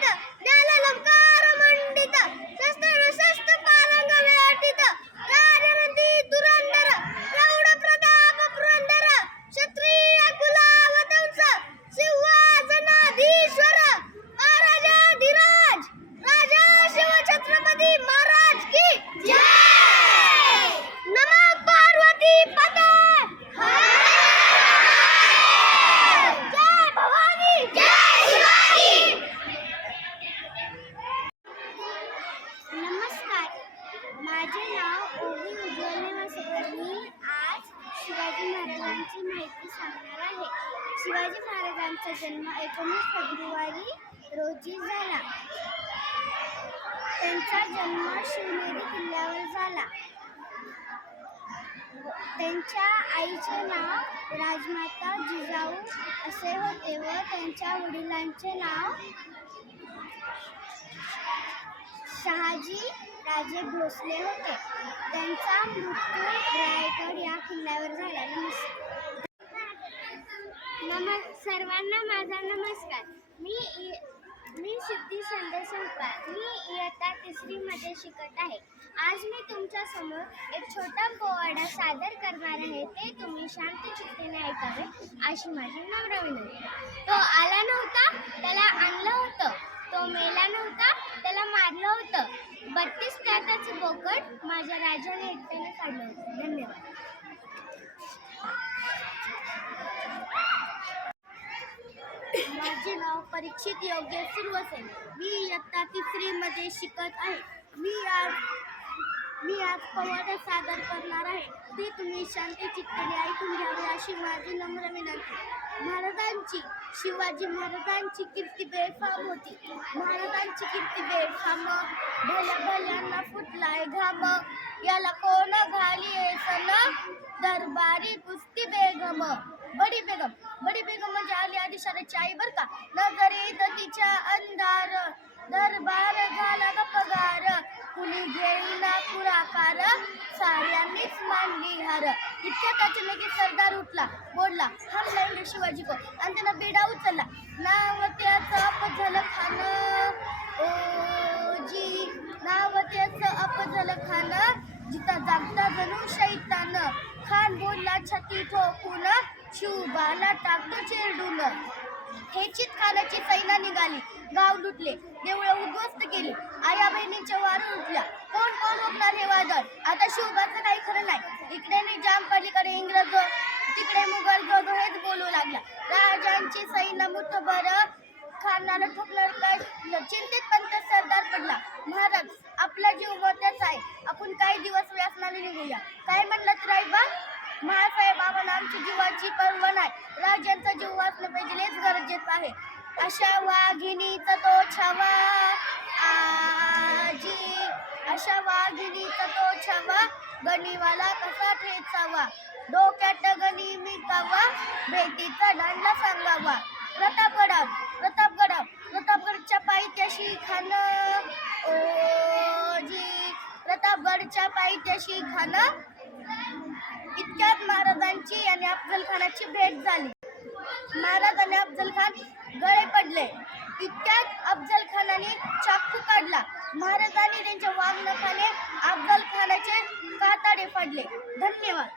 खंडित ज्ञानलंकार मंडित शस्त्र पारंग वेटित राजरथी धुरंधर प्रौढ प्रताप पुरंदर क्षत्रिय कुलावतंस सिंहासनाधीश्वर महाराजाधिराज राजा शिवछत्रपती महाराज की जय। नमः पार्वती पते जय भवानी जय शिवाजी। नमस्कार, माझे नाव ओवी उज्ज्वल नेवासेकर। मी आज शिवाजी महाराजांची माहिती सांगणार आहे। शिवाजी महाराजांचा जन्म 19 फेब्रुवारी रोजी झाला। त्यांचा जन्म शिवनेरी किल्ल्यावर झाला। त्यांच्या आईचे नाव राजमाता जिजाऊ असे होते व त्यांच्या वडिलांचे नाव शहाजी राजे भोसले होते। त्यांचा मृत्यू रायगड या किल्ल्यावर झाला। सर्वांना माझा नमस्कार। मी सिद्धी संदेशंकर। मी इयत्ता 3री मध्ये शिकत आहे। आज मी तुमच्या समोर एक छोटा पोवाडा सादर करणार आहे। ते तुम्ही शांत चित्ताने ऐकावे अशी माझी नम्र विनंती। तो आला नव्हता त्याला आणलं होतं, तो मेला नव्हता त्याला मारलं होतं, 32 दाताचे बोकड माझ्या राजाने एकट्याने काढलं होतं। धन्यवाद। माझे नाव परीक्षित योगेश सुरवसे। मी इयत्ता 3री मध्ये शिकत आहे। मी आज पोवाडा सादर करणार आहे। ते तुम्ही शांत चित्ताने ऐकून घ्यावे अशी माझी नम्र विनंती। शिवाजी महाराजांची कीर्ती बेफाम होती। महाराजांची कीर्ती बेफाम, भल्या भल्यांना फुटलाय घाम, याला कोण घाली सन दरबारी कुस्ती बेगम। बडी बेगम म्हणजे आली आदिशराची आई बर का। नजरेत तिच्या अंधार, दरबार झाला गपगार, कुणी घेईना पुढाकार, साऱ्यांनीच मानली हार। इतक्यात अचानक सरदार उठला, बोलला हम लढले शिवाजी को, आणि त्यानं बेडा उचलला। नाव त्याचं अफजल खान, ओ जी नाव त्याचं अफजल खान, जिता जागता जणू शैतान। खान बोलला छाती ठोकून, शिवबाला टाकतो चेरडून। हेचीत खानाची सैना निघाली, गाव लुटले, देवळं उद्ध्वस्त केली, आया बहिणींच्या वारून उठल्या। कोण रोखणार हे वादळ? आता शिवबाचं काही खरं नाही। इकडे निजाम, पलीकडे इंग्रज, तिकडे मुघल जो हेच बोलू लागला। राजांची सैना मुठभर खानाला ठोकणार काय? चिंतेत पंत सरदार पडला। महाराज, आपला जीव मोठ्याच आहे, आपण काही दिवस व्यासनाला निघूया। काय म्हणलं रायबा? महासाहेब, आम्हाला आमच्या जीवाची पर्वा नाही, राजांचा जीव वाचणं पाहिजे हेच गरजेचं आहे। अशा वाघिणीचा तो छावा आजी, अशा वाघिणीचा तो छावा, गणीवाला कसा ठेचावा, डोक्यात गणी मिटावा, भेटीचा दांडा सांगावा। प्रतापगडच्या पायथ्याशी खान, ओ जी प्रतापगडच्या पायथ्याशी खान। इतक्यात महाराजांची आणि अफजल खानाची भेट झाली। महाराज आणि अफजल खान गळे पडले। इतक्यात अफजल खानाने चाकू काढला। महाराजांनी त्यांच्या वाघनखाने अफजल खानाचे कातडे फाडले। धन्यवाद।